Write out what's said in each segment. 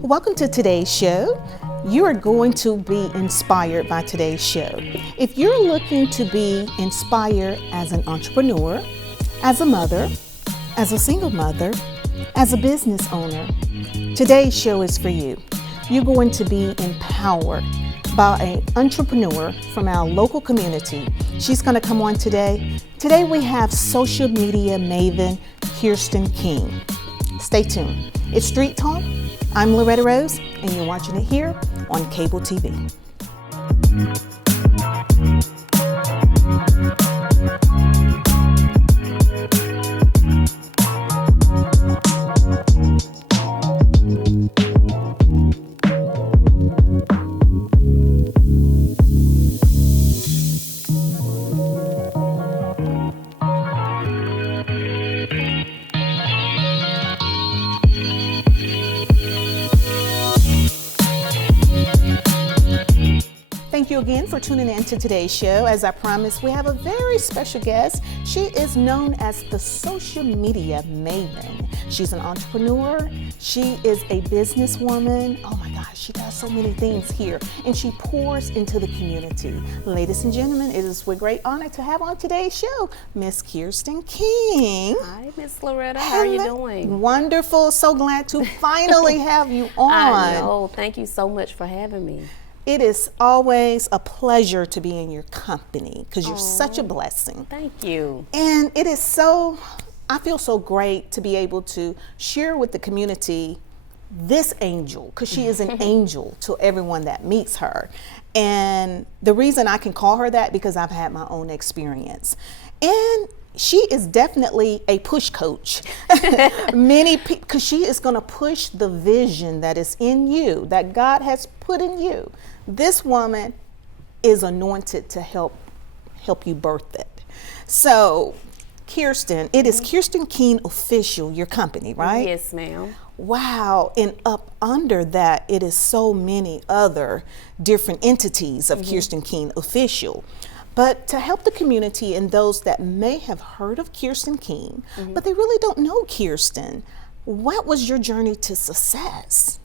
Welcome to today's show. You are going to be inspired by today's show. If you're looking to be inspired as an entrepreneur, as a mother, as a single mother, as a business owner, today's show is for you. You're going to be empowered by an entrepreneur from our local community. She's going to come on today. Today we have social media maven Kirsten King. Stay tuned. It's Street Talk. I'm Loretta Rose, and you're watching it here on cable TV. Thank you again for tuning in to today's show. As I promised, we have a very special guest. She is known as the social media maven. She's an entrepreneur. She is a businesswoman. Oh my gosh, she does so many things here, and she pours into the community. Ladies and gentlemen, it is with great honor to have on today's show Miss Kirsten King. Hi, Miss Loretta. How are you doing? Wonderful. So glad to finally have you on. I know. Thank you so much for having me. It is always a pleasure to be in your company because you're such a blessing. Thank you. And it is I feel so great to be able to share with the community this angel, because she is an angel to everyone that meets her. And the reason I can call her that, because I've had my own experience. And she is definitely a push coach. Many people, because she is going to push the vision that is in you, that God has put in you. This woman is anointed to help you birth it. So, Kirsten, it is Kirsten King Official, your company, right? Yes, ma'am. Wow, and up under that, it is so many other different entities of Kirsten King Official. But to help the community and those that may have heard of Kirsten King, but they really don't know Kirsten, what was your journey to success?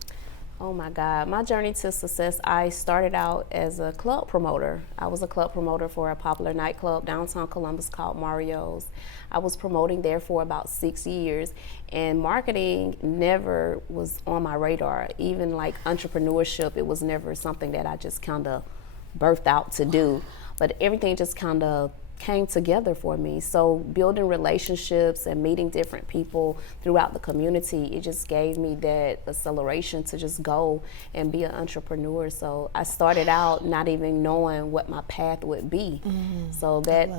Oh my God, my journey to success, I started out as a club promoter. I was a club promoter for a popular nightclub downtown Columbus called Mario's. I was promoting there for about 6 years, and marketing never was on my radar. Even like entrepreneurship, it was never something that I just kind of birthed out to do. But everything just kind of came together for me. So building relationships and meeting different people throughout the community, it just gave me that acceleration to just go and be an entrepreneur. So I started out not even knowing what my path would be. So that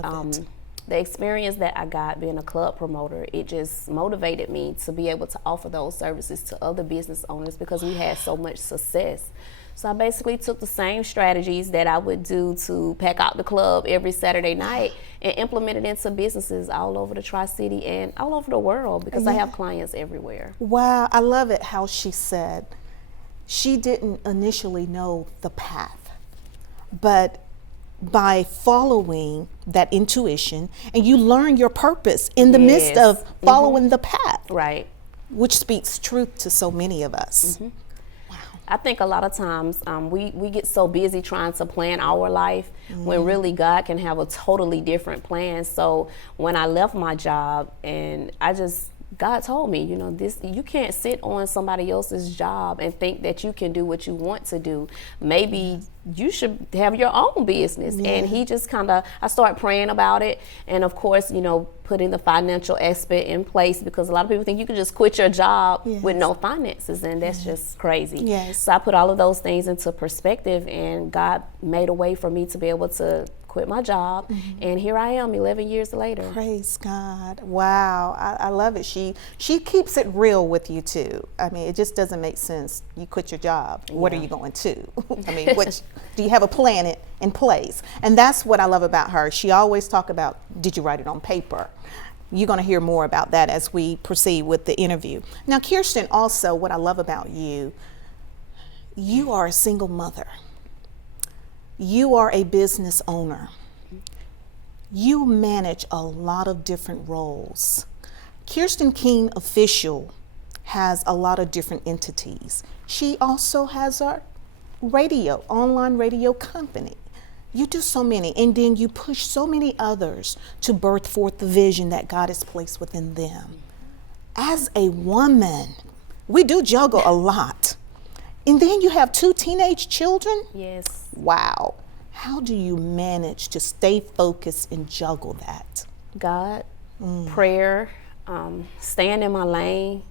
the experience that I got being a club promoter, it just motivated me to be able to offer those services to other business owners because we had so much success. So I basically took the same strategies that I would do to pack out the club every Saturday night and implemented into businesses all over the Tri-City and all over the world because I have clients everywhere. Wow, I love it how she said she didn't initially know the path, but by following that intuition, and you learn your purpose in the midst of following the path, right? Which speaks truth to so many of us. I think a lot of times we get so busy trying to plan our life when really God can have a totally different plan. So when I left my job, and God told me, you can't sit on somebody else's job and think that you can do what you want to do. Maybe you should have your own business. And he just I started praying about it. And of course, putting the financial aspect in place, because a lot of people think you can just quit your job with no finances, and that's just crazy. So I put all of those things into perspective, and God made a way for me to be able to quit my job, and here I am 11 years later. Praise God. Wow, I love it. She keeps it real with you too. I mean, it just doesn't make sense. You quit your job. What are you going to? I mean, do you have a plan in place? And that's what I love about her. She always talk about, did you write it on paper? You're going to hear more about that as we proceed with the interview. Now, Kirsten, also what I love about you are a single mother. You are a business owner. You manage a lot of different roles. Kirsten King Official has a lot of different entities. She also has a online radio company. You do so many, and then you push so many others to birth forth the vision that God has placed within them. As a woman, we do juggle a lot. And then you have 2 teenage children? Yes. Wow. How do you manage to stay focused and juggle that? God, prayer, staying in my lane,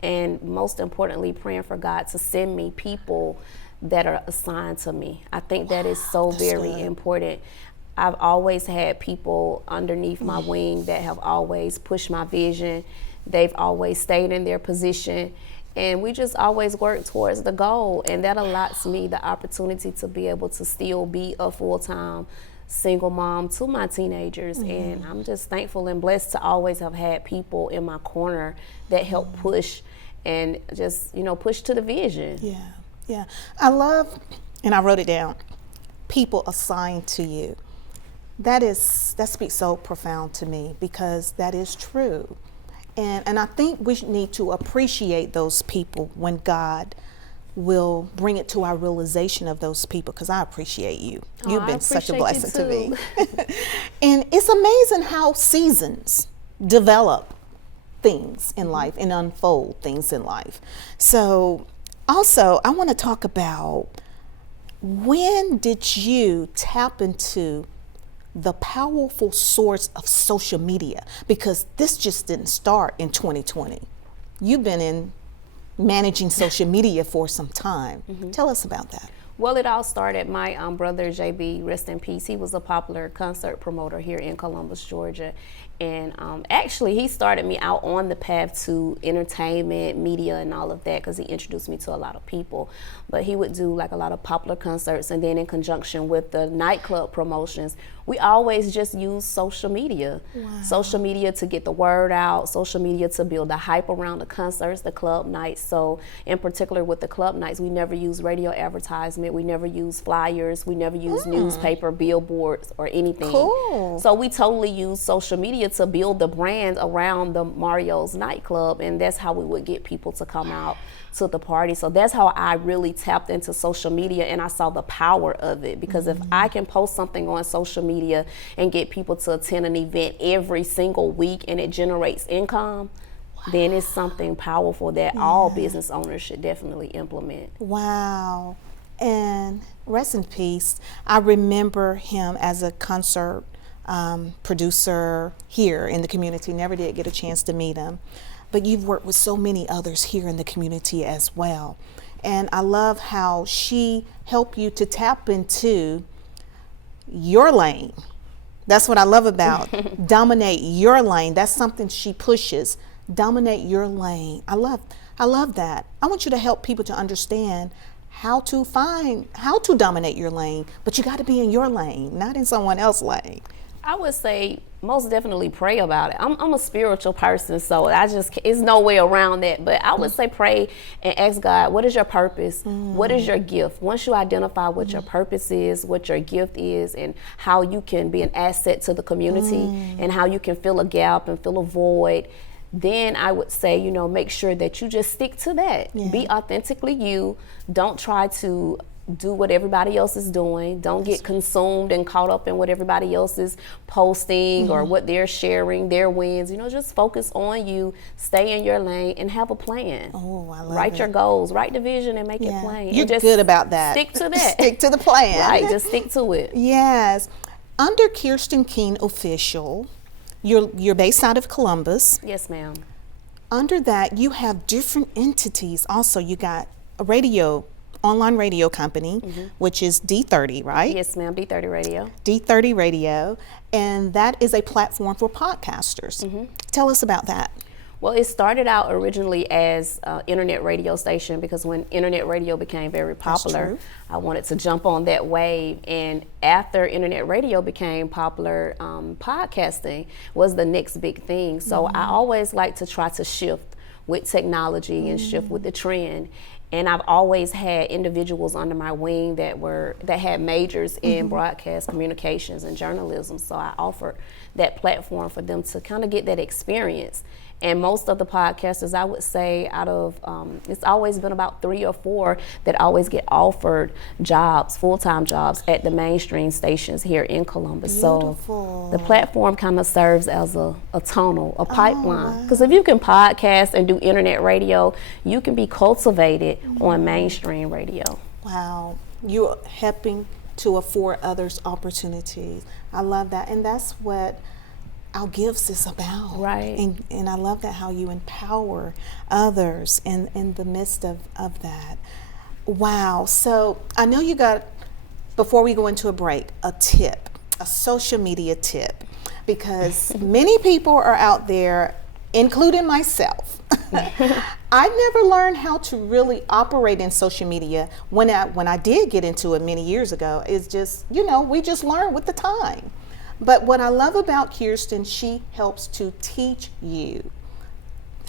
and most importantly, praying for God to send me people that are assigned to me. I think that is so very important. I've always had people underneath my wing that have always pushed my vision. They've always stayed in their position, and we just always work towards the goal, and that allows me the opportunity to be able to still be a full-time single mom to my teenagers. And I'm just thankful and blessed to always have had people in my corner that help push and just, push to the vision. Yeah. I love, and I wrote it down, people assigned to you. That speaks so profound to me, because that is true. And I think we need to appreciate those people when God will bring it to our realization of those people, because I appreciate you. You've been such a blessing to me. And it's amazing how seasons develop things in life and unfold things in life. So also, I want to talk about, when did you tap into the powerful source of social media? Because this just didn't start in 2020. You've been managing social media for some time. Tell us about that. Well, it all started, my brother JB, rest in peace, he was a popular concert promoter here in Columbus, Georgia. And actually, he started me out on the path to entertainment, media, and all of that, because he introduced me to a lot of people. But he would do like a lot of popular concerts, and then in conjunction with the nightclub promotions, we always just use social media. Wow. Social media to get the word out, social media to build the hype around the concerts, the club nights. So in particular with the club nights, we never use radio advertisement, we never use flyers, we never use newspaper, billboards, or anything. Cool. So we totally use social media to build the brand around the Mario's nightclub, and that's how we would get people to come out to the party. So that's how I really tapped into social media, and I saw the power of it, because if I can post something on social media and get people to attend an event every single week and it generates income, then it's something powerful that all business owners should definitely implement. Wow. And rest in peace. I remember him as a concert producer here in the community. Never did get a chance to meet him. But you've worked with so many others here in the community as well. And I love how she helped you to tap into your lane. That's what I love about dominate your lane. That's something she pushes. Dominate your lane. I love that. I want you to help people to understand how to dominate your lane, but you got to be in your lane, not in someone else's lane. I would say most definitely pray about it. I'm a spiritual person, so it's no way around that. But I would say pray and ask God, what is your purpose? What is your gift? Once you identify what your purpose is, what your gift is, and how you can be an asset to the community, and how you can fill a gap and fill a void, then I would say, make sure that you just stick to that. Yeah. Be authentically you. Don't try to do what everybody else is doing. Don't get consumed and caught up in what everybody else is posting or what they're sharing, their wins. Just focus on you, stay in your lane, and have a plan. Oh, I love Write it. your goals, write the vision, and make it plain. You're good about that. Stick to that. Stick to the plan. Right, just stick to it. Yes. Under Kirsten King Official, you're based out of Columbus. Yes, ma'am. Under that, you have different entities. Also, you got a online radio company, which is D30, right? Yes, ma'am, D30 Radio. D30 Radio, and that is a platform for podcasters. Tell us about that. Well, it started out originally as an internet radio station, because when internet radio became very popular, I wanted to jump on that wave. And after internet radio became popular, podcasting was the next big thing. So I always like to try to shift with technology and shift with the trend. And I've always had individuals under my wing that had majors in broadcast communications and journalism. So I offered that platform for them to kind of get that experience. And most of the podcasters, I would say, out of it's always been about 3 or 4 that always get offered jobs, full-time jobs at the mainstream stations here in Columbus. Beautiful. So the platform kind of serves as a tunnel, a pipeline. Because if you can podcast and do internet radio, you can be cultivated on mainstream radio. Wow, you're helping to afford others opportunities. I love that, and that's what our gifts is about. Right. And I love that how you empower others in the midst of that. Wow. So I know you got, before we go into a break, a tip, a social media tip, because many people are out there, including myself. I never learned how to really operate in social media when I did get into it many years ago. It's just, we just learn with the time. But what I love about Kirsten, she helps to teach you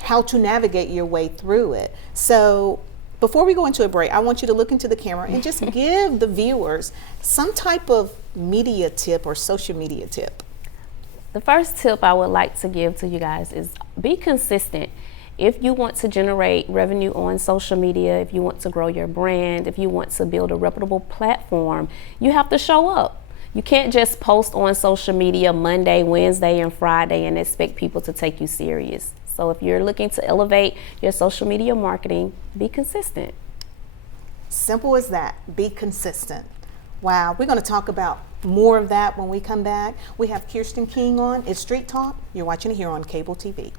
how to navigate your way through it. So before we go into a break, I want you to look into the camera and just give the viewers some type of media tip or social media tip. The first tip I would like to give to you guys is be consistent. If you want to generate revenue on social media, if you want to grow your brand, if you want to build a reputable platform, you have to show up. You can't just post on social media Monday, Wednesday, and Friday and expect people to take you serious. So if you're looking to elevate your social media marketing, be consistent. Simple as that. Be consistent. Wow. We're going to talk about more of that when we come back. We have Kirsten King on. It's Street Talk. You're watching it here on cable TV.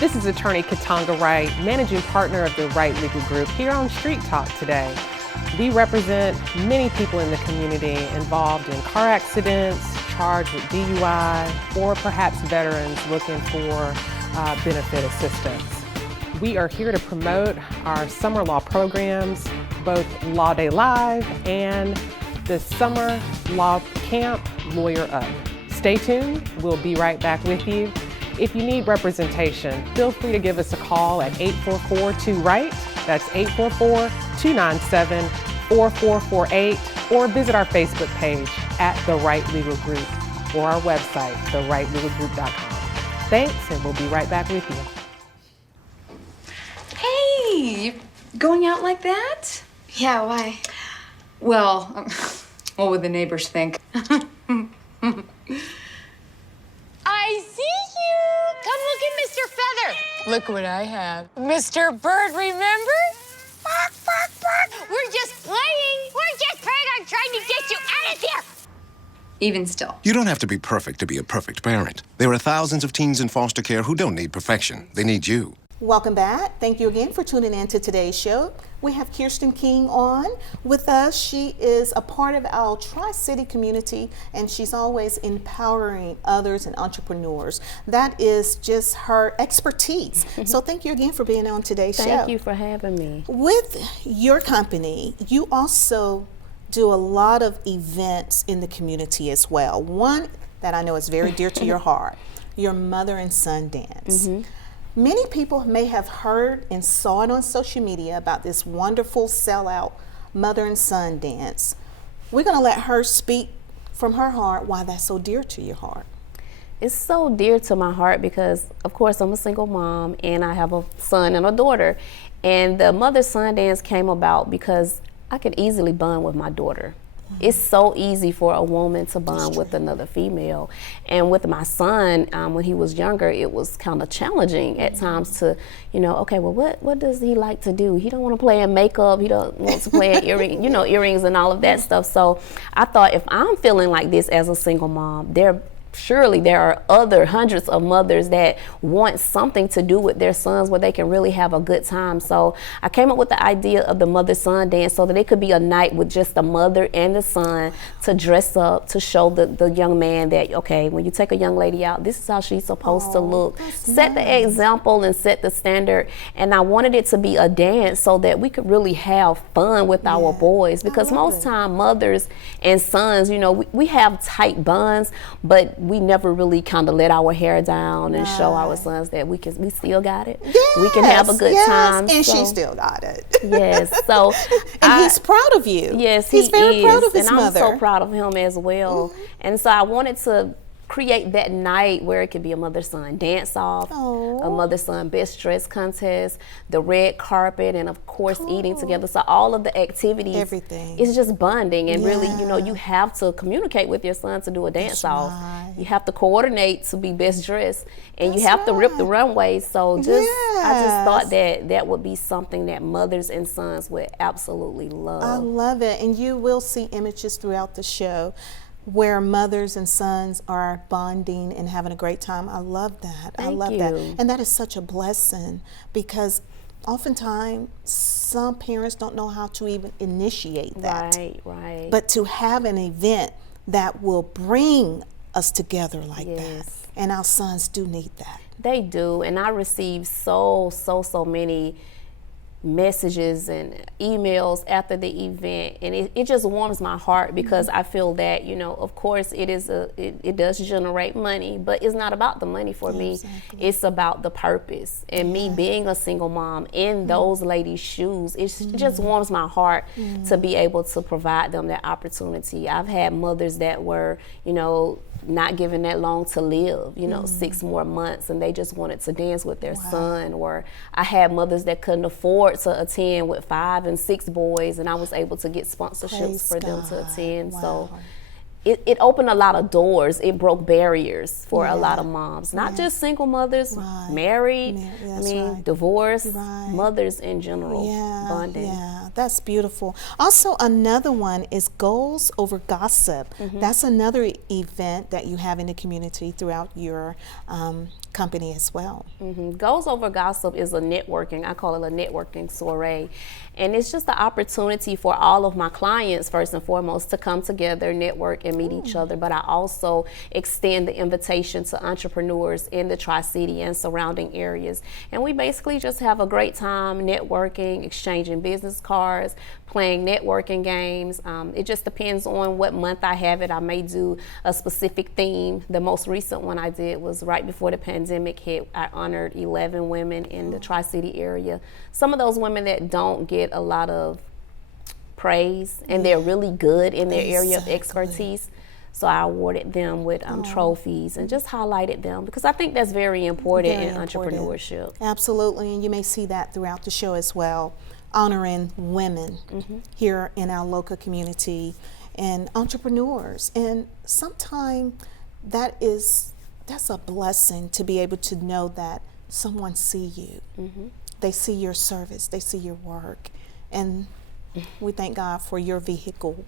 This is attorney Katanga Wright, managing partner of the Wright Legal Group, here on Street Talk today. We represent many people in the community involved in car accidents, charged with DUI, or perhaps veterans looking for benefit assistance. We are here to promote our summer law programs, both Law Day Live and the Summer Law Camp Lawyer Up. Stay tuned, we'll be right back with you. If you need representation, feel free to give us a call at 844-2-WRIGHT. That's 844-297-4448, or visit our Facebook page at The Wright Legal Group or our website, thewrightlegalgroup.com. Thanks, and we'll be right back with you. Hey, going out like that? Yeah, why? Well, what would the neighbors think? I see you! Come look at Mr. Feather! Look what I have. Mr. Bird, remember? Bark, bark, bark! We're just playing! We're just playing on trying to get you out of here! Even still. You don't have to be perfect to be a perfect parent. There are thousands of teens in foster care who don't need perfection. They need you. Welcome back. Thank you again for tuning in to today's show. We have Kirsten King on with us. She is a part of our Tri-City community, and she's always empowering others and entrepreneurs. That is just her expertise. So thank you again for being on today's show. Thank you for having me. With your company, you also do a lot of events in the community as well. One that I know is very dear to your heart, your mother and son dance. Many people may have heard and saw it on social media about this wonderful sellout mother and son dance. We're going to let her speak from her heart why that's so dear to your heart. It's so dear to my heart because, of course, I'm a single mom and I have a son and a daughter. And the mother-son dance came about because I could easily bond with my daughter. It's so easy for a woman to bond with another female. And with my son, when he was younger, it was kind of challenging at times to, okay, well, what does he like to do? He don't want to play in makeup. He don't want to play in earrings and all of that stuff. So I thought, if I'm feeling like this as a single mom, surely there are other hundreds of mothers that want something to do with their sons where they can really have a good time. So I came up with the idea of the mother-son dance so that it could be a night with just the mother and the son to dress up, to show the young man that, okay, when you take a young lady out, this is how she's supposed to look. Set the example and set the standard. And I wanted it to be a dance so that we could really have fun with our boys, because most time mothers and sons, we have tight bonds, but we never really kind of let our hair down and show our sons that we still got it. Yes, we can have a good time. And she still got it. Yes. So and he's proud of you. Yes, he's very proud of his and mother. I'm so proud of him as well. And so I wanted to create that night where it could be a mother-son dance-off, a mother-son best dress contest, the red carpet, and of course eating together. So all of the activities, everything, is just bonding. And really, you know, you have to communicate with your son to do a dance-off. Right. You have to coordinate to be best dressed, and you have to rip the runways. So just, I just thought that that would be something that mothers and sons would absolutely love. I love it. And you will see images throughout the show where mothers and sons are bonding and having a great time. I love that. I love that. And that is such a blessing, because oftentimes some parents don't know how to even initiate that. Right, right. But to have an event that will bring us together like that. And our sons do need that. They do. And I receive so many messages and emails after the event, and it just warms my heart, because I feel that, you know, of course it does generate money, but it's not about the money for me. It's about the purpose, and me being a single mom in those ladies' shoes. It just warms my heart to be able to provide them that opportunity. I've had mothers that were, you know, not given that long to live, you know, 6 more months, and they just wanted to dance with their son. Or I had mothers that couldn't afford to attend with 5 and 6 boys, and I was able to get sponsorships for them to attend. So it opened a lot of doors. It broke barriers for a lot of moms, not just single mothers, married, divorced, mothers in general, bonding. Yeah, that's beautiful. Also, another one is Goals Over Gossip. That's another event that you have in the community throughout your company as well. Goals Over Gossip is a networking, I call it a networking soiree. And it's just the opportunity for all of my clients, first and foremost, to come together, network, and meet each other. But I also extend the invitation to entrepreneurs in the Tri-City and surrounding areas. And we basically just have a great time networking, exchanging business cards, playing networking games. It just depends on what month I have it. I may do a specific theme. The most recent one I did was right before the pandemic hit. I honored 11 women in the Tri-City area. Some of those women that don't get a lot of praise, and they're really good in their area of expertise. So I awarded them with trophies and just highlighted them, because I think that's very important in entrepreneurship. Absolutely, and you may see that throughout the show as well, honoring women here in our local community and entrepreneurs. And sometimes that's a blessing to be able to know that someone see you. They see your service, they see your work, and we thank God for your vehicle,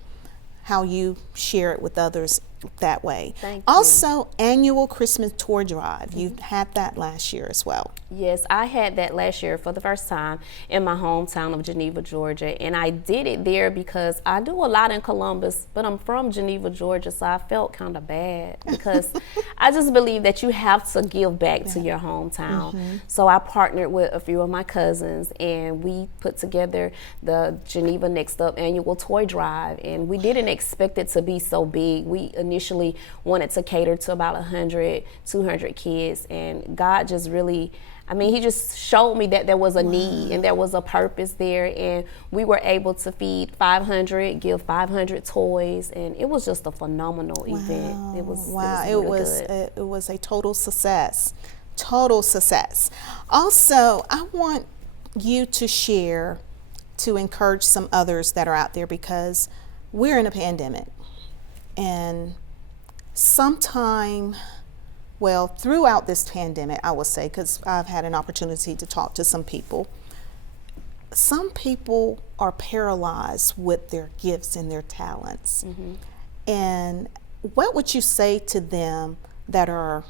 how you share it with others that way. Thank you. Also, annual Christmas tour drive. You had that last year as well. Yes, I had that last year for the first time in my hometown of Geneva, Georgia. And I did it there because I do a lot in Columbus, but I'm from Geneva, Georgia, so I felt kind of bad, because I just believe that you have to give back to your hometown. So I partnered with a few of my cousins, and we put together the Geneva Next Up annual toy drive. And we didn't expect it to be so big. We initially wanted to cater to about 100, 200 kids, and God just really, he just showed me that there was a need and there was a purpose there, and we were able to feed 500, give 500 toys, and it was just a phenomenal event. It was a total success. Total success. Also, I want you to share, to encourage some others that are out there, because we're in a pandemic, and throughout this pandemic, I will say, because I've had an opportunity to talk to some people are paralyzed with their gifts and their talents. And what would you say to them that are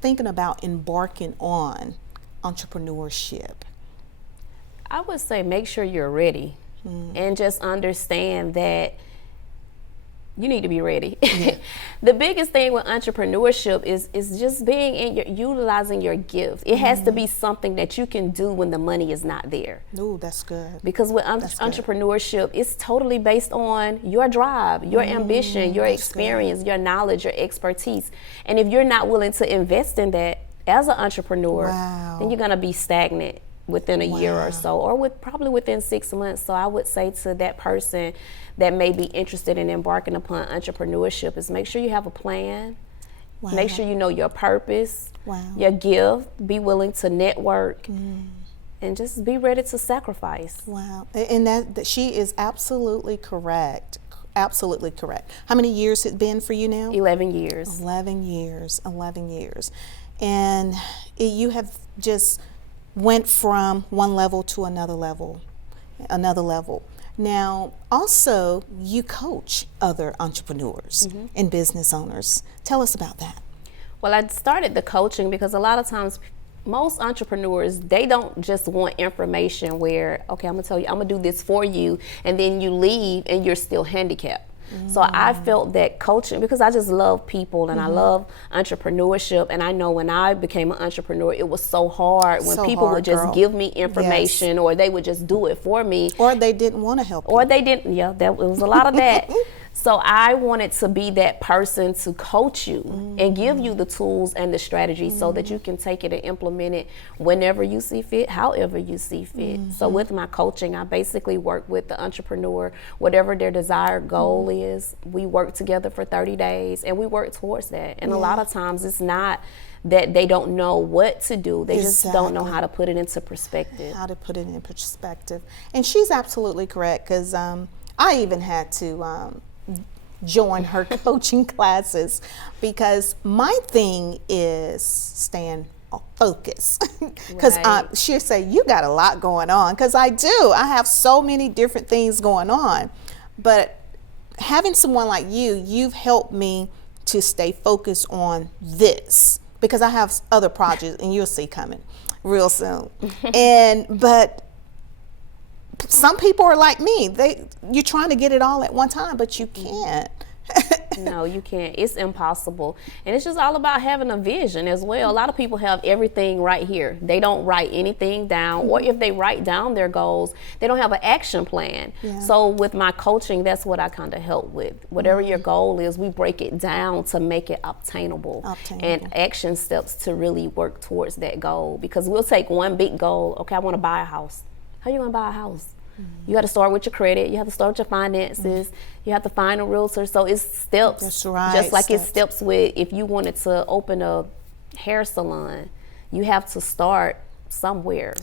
thinking about embarking on entrepreneurship? I would say make sure you're ready, and just understand that you need to be ready. The biggest thing with entrepreneurship is just utilizing your gift. It has to be something that you can do when the money is not there. Ooh, that's good. Because with entrepreneurship, it's totally based on your drive, your ambition, your experience, your knowledge, your expertise. And if you're not willing to invest in that as an entrepreneur, then you're gonna be stagnant within a year or so, or probably within 6 months. So I would say to that person that may be interested in embarking upon entrepreneurship is make sure you have a plan Wow. Make sure you know your purpose, Wow. your gift, be willing to network, and just be ready to sacrifice. Wow. And that she is absolutely correct. Absolutely correct. How many years has it been for you now? 11 years. 11 years. 11 years. And you have just went from one level to another level. Now, also, you coach other entrepreneurs and business owners. Tell us about that. Well, I started the coaching because a lot of times most entrepreneurs, they don't just want information where, okay, I'm gonna tell you, I'm gonna do this for you, and then you leave and you're still handicapped. So I felt that coaching, because I just love people and I love entrepreneurship, and I know when I became an entrepreneur, it was so hard when So people hard, would just girl. give me information, or they would just do it for me. Or they didn't want to help you. Or they didn't, it was a lot of that. So I wanted to be that person to coach you and give you the tools and the strategies so that you can take it and implement it whenever you see fit, however you see fit. So with my coaching, I basically work with the entrepreneur, whatever their desired goal is. We work together for 30 days and we work towards that. And a lot of times it's not that they don't know what to do. They just don't know how to put it into perspective. How to put it in perspective. And she's absolutely correct, because I even had to join her coaching classes, because my thing is staying focused. Because she'll say, you got a lot going on, because I do. I have so many different things going on. But having someone like you, you've helped me to stay focused on this, because I have other projects, and you'll see coming real soon. But some people are like me. You're trying to get it all at one time, but you can't. No, you can't. It's impossible. And it's just all about having a vision as well. A lot of people have everything right here. They don't write anything down, or if they write down their goals, they don't have an action plan. So with my coaching, that's what I kind of help with. Whatever your goal is, we break it down to make it obtainable. And action steps to really work towards that goal. Because we'll take one big goal. Okay, I want to buy a house. How are you going to buy a house? You got to start with your credit. You have to start with your finances. You have to find a realtor. So it's steps. That's right. Just like it's steps with, if you wanted to open a hair salon, you have to start somewhere.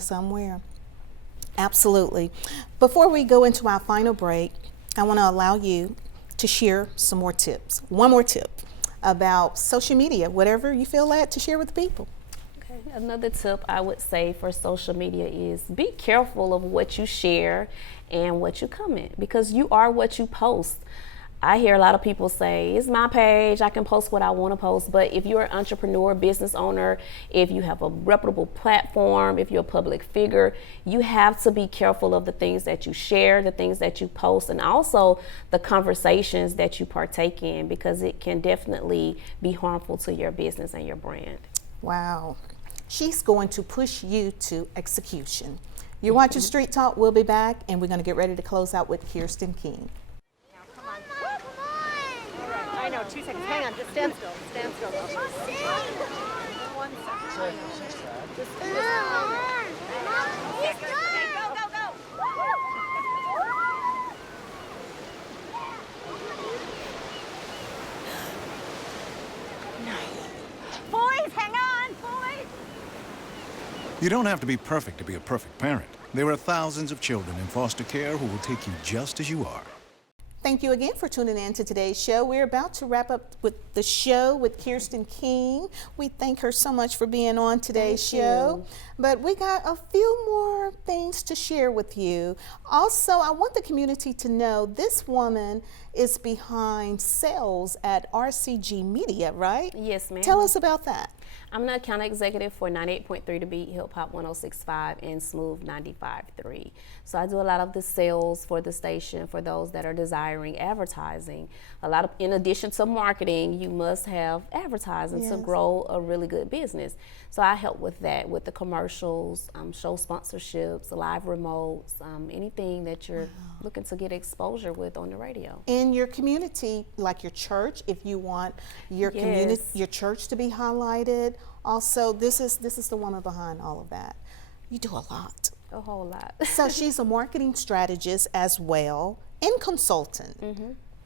Absolutely. Before we go into our final break, I want to allow you to share some more tips. One more tip about social media, whatever you feel led to share with the people. Another tip I would say for social media is be careful of what you share and what you comment, because you are what you post. I hear a lot of people say, it's my page, I can post what I want to post. But if you're an entrepreneur, business owner, if you have a reputable platform, if you're a public figure, you have to be careful of the things that you share, the things that you post, and also the conversations that you partake in, because it can definitely be harmful to your business and your brand. Wow. She's going to push you to execution. You're watching Street Talk. We'll be back, and we're going to get ready to close out with Kirsten King. Come on. I know, 2 seconds. Hang on, just stand still. Stand still. One second. Just go. Boys, hang on, boys. You don't have to be perfect to be a perfect parent. There are thousands of children in foster care who will take you just as you are. Thank you again for tuning in to today's show. We're about to wrap up with the show with Kirsten King. We thank her so much for being on today's show. But we got a few more things to share with you. Also, I want the community to know this woman is behind sales at RCG Media, right? Yes, ma'am. Tell us about that. I'm the account executive for 98.3 to Beat, Hip Hop 106.5, and Smooth 95.3. So I do a lot of the sales for the station for those that are desiring advertising. In addition to marketing, you must have advertising to grow a really good business. So I help with that, with the commercials, show sponsorships, live remotes, anything that you're looking to get exposure with on the radio. In your community, like your church, if you want your community, your church to be highlighted. Also, this is the woman behind all of that. You do a lot. A whole lot. So she's a marketing strategist as well and consultant.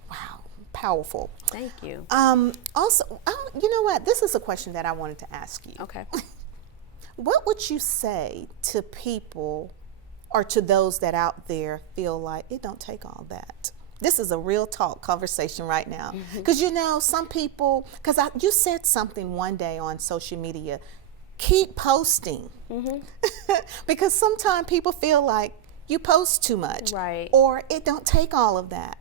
Wow, powerful. Thank you. Also, you know what? This is a question that I wanted to ask you. Okay. What would you say to people or to those that out there feel like it don't take all that? This is a real talk conversation right now. Because you know, some people, because you said something one day on social media, keep posting. Because sometimes people feel like you post too much. Right. Or it don't take all of that.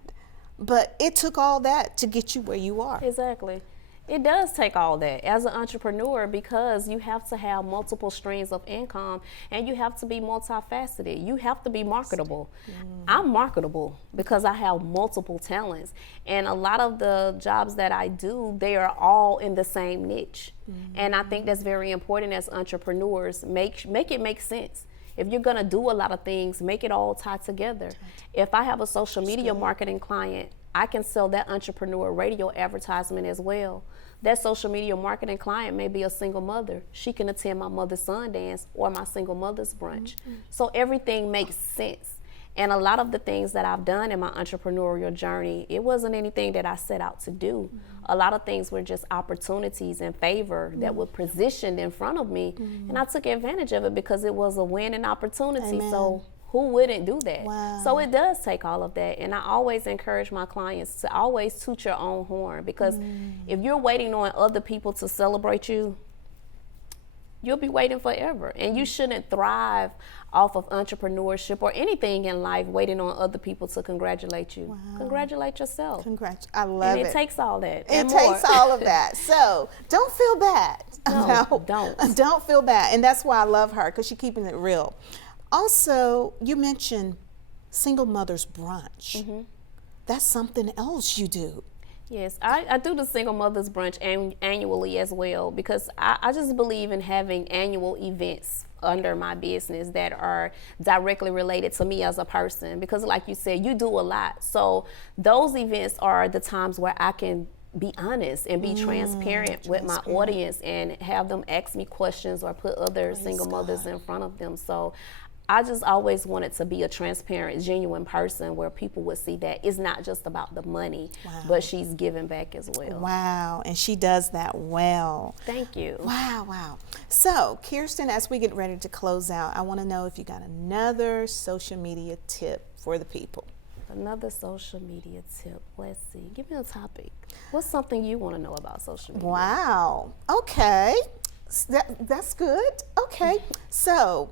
But it took all that to get you where you are. Exactly. It does take all that as an entrepreneur, because you have to have multiple streams of income and you have to be multifaceted. You have to be marketable. I'm marketable because I have multiple talents, and a lot of the jobs that I do, they are all in the same niche. And I think that's very important as entrepreneurs. Make it make sense. If you're gonna do a lot of things, make it all tie together. If I have a social media marketing client, I can sell that entrepreneur radio advertisement as well. That social media marketing client may be a single mother. She can attend my mother's son dance or my single mother's brunch. So everything makes sense. And a lot of the things that I've done in my entrepreneurial journey, it wasn't anything that I set out to do. A lot of things were just opportunities and favor that were positioned in front of me. And I took advantage of it because it was a winning opportunity. Amen. So who wouldn't do that? Wow. So it does take all of that. And I always encourage my clients to always toot your own horn, because if you're waiting on other people to celebrate you, you'll be waiting forever. And you shouldn't thrive off of entrepreneurship or anything in life waiting on other people to congratulate you. Wow. Congratulate yourself. I love And it. it takes all that. It and takes more. all of that. So don't feel bad. No, don't. Don't feel bad. And that's why I love her, because she's keeping it real. Also, you mentioned single mother's brunch. That's something else you do. Yes, I do the single mothers brunch annually as well, because I just believe in having annual events under my business that are directly related to me as a person, because like you said, you do a lot. So those events are the times where I can be honest and be transparent with my audience and have them ask me questions or put other single mothers in front of them. So I just always wanted to be a transparent, genuine person where people would see that it's not just about the money, but she's giving back as well. Wow, and she does that well. Thank you. Wow. So, Kirsten, as we get ready to close out, I want to know if you got another social media tip for the people. Another social media tip. Let's see. Give me a topic. What's something you want to know about social media? Wow. Okay. That's good. Okay. So,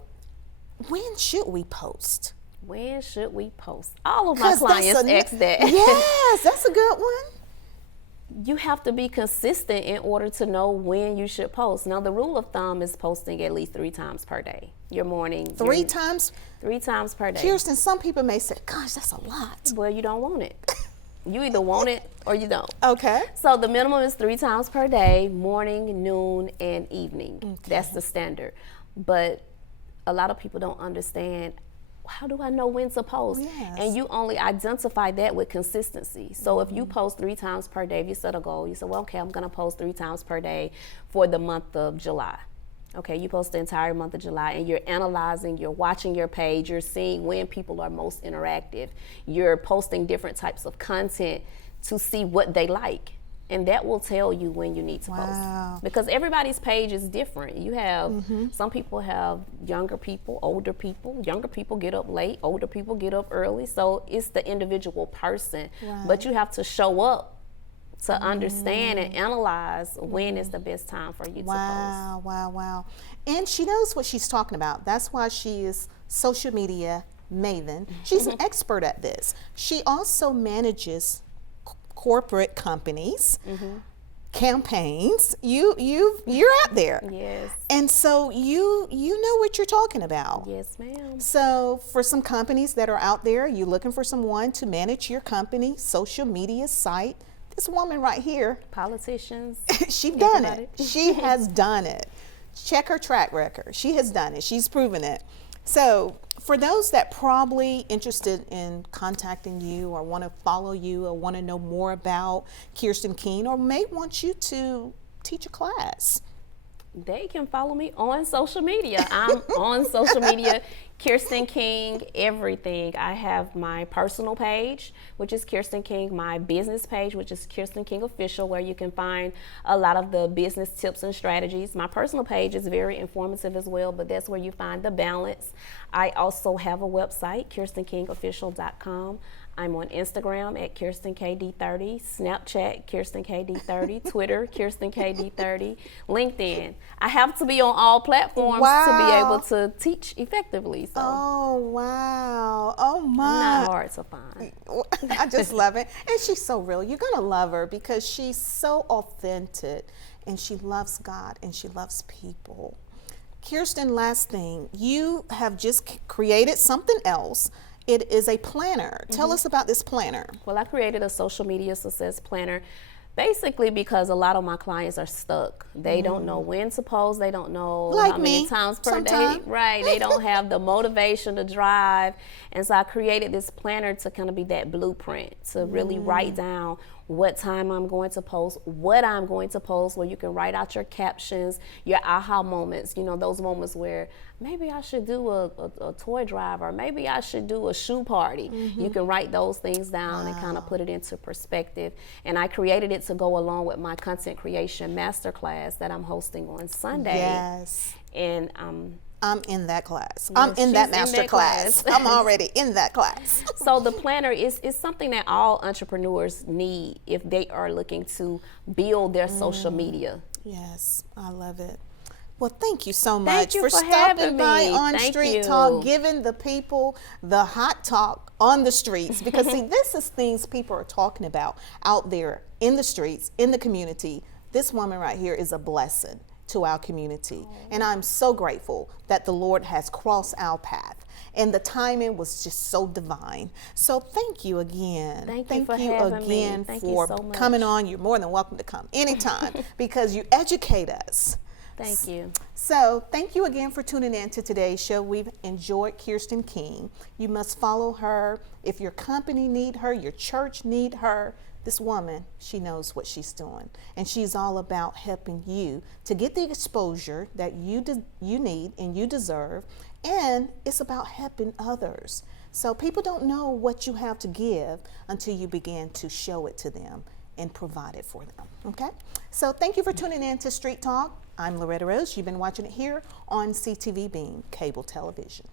when should we post? When should we post? All of my clients ask that. Yes, that's a good one. You have to be consistent in order to know when you should post. Now, the rule of thumb is posting at least 3 times per day. Your morning. 3 times? 3 times per day. Kirsten, some people may say, gosh, that's a lot. Well, you don't want it. You either want it or you don't. Okay. So the minimum is 3 times per day, morning, noon, and evening. Okay. That's the standard. But a lot of people don't understand, how do I know when to post? Yes. And you only identify that with consistency. So if you post 3 times per day, if you set a goal, you say, well, okay, I'm gonna post 3 times per day for the month of July. Okay, you post the entire month of July, and you're analyzing, you're watching your page, you're seeing when people are most interactive. You're posting different types of content to see what they like. And that will tell you when you need to post. Because everybody's page is different. You have, some people have younger people, older people. Younger people get up late, older people get up early. So it's the individual person. But you have to show up to understand and analyze when is the best time for you to post. Wow. And she knows what she's talking about. That's why she is social media maven. She's an expert at this. She also manages corporate companies, campaigns. You're out there. Yes. And so you know what you're talking about. Yes, ma'am. So for some companies that are out there, you're looking for someone to manage your company social media site. This woman right here, politicians, she's done it. She has done it. Check her track record. She has done it. She's proven it. So for those that probably interested in contacting you or want to follow you or want to know more about Kirsten Keene or may want you to teach a class, they can follow me on social media. I'm on social media, Kirsten King, everything. I have my personal page, which is Kirsten King, my business page, which is Kirsten King Official, where you can find a lot of the business tips and strategies. My personal page is very informative as well, but that's where you find the balance. I also have a website, KirstenKingOfficial.com. I'm on Instagram at KirstenKD30, Snapchat KirstenKD30, Twitter KirstenKD30, LinkedIn. I have to be on all platforms to be able to teach effectively. So Oh, wow. Oh, my. I'm not hard to find. I just love it. And she's so real. You're going to love her because she's so authentic and she loves God and she loves people. Kirsten, last thing, you have just created something else. It is a planner. Tell us about this planner. Well, I created a social media success planner basically because a lot of my clients are stuck. They don't know when to post. They don't know Like how many me, times per sometime. day. Right. They don't have the motivation to drive. And so I created this planner to kind of be that blueprint, to really write down what time I'm going to post, what I'm going to post, where you can write out your captions, your aha moments, you know, those moments where maybe I should do a toy drive, or maybe I should do a shoe party. You can write those things down and kind of put it into perspective. And I created it to go along with my content creation masterclass that I'm hosting on Sunday. Yes. And I'm in that class. I'm in she's that in master that class. class. I'm already in that class. So the planner is something that all entrepreneurs need if they are looking to build their social media. Yes, I love it. Well, thank you so much Thank you for stopping having by me. on Thank Street you. Talk, giving the people the hot talk on the streets. Because see, this is things people are talking about out there in the streets, in the community. This woman right here is a blessing to our community. And I'm so grateful that the Lord has crossed our path. And the timing was just so divine. So thank you again. Thank you for having me. again Thank you for so much. coming on. You're more than welcome to come anytime because you educate us. Thank you. So thank you again for tuning in to today's show. We've enjoyed Kirsten King. You must follow her. If your company need her, your church need her, this woman, she knows what she's doing. And she's all about helping you to get the exposure that you need and you deserve. And it's about helping others. So people don't know what you have to give until you begin to show it to them and provide it for them, okay? So thank you for tuning in to Street Talk. I'm Loretta Rose. You've been watching it here on CTV Beam Cable Television.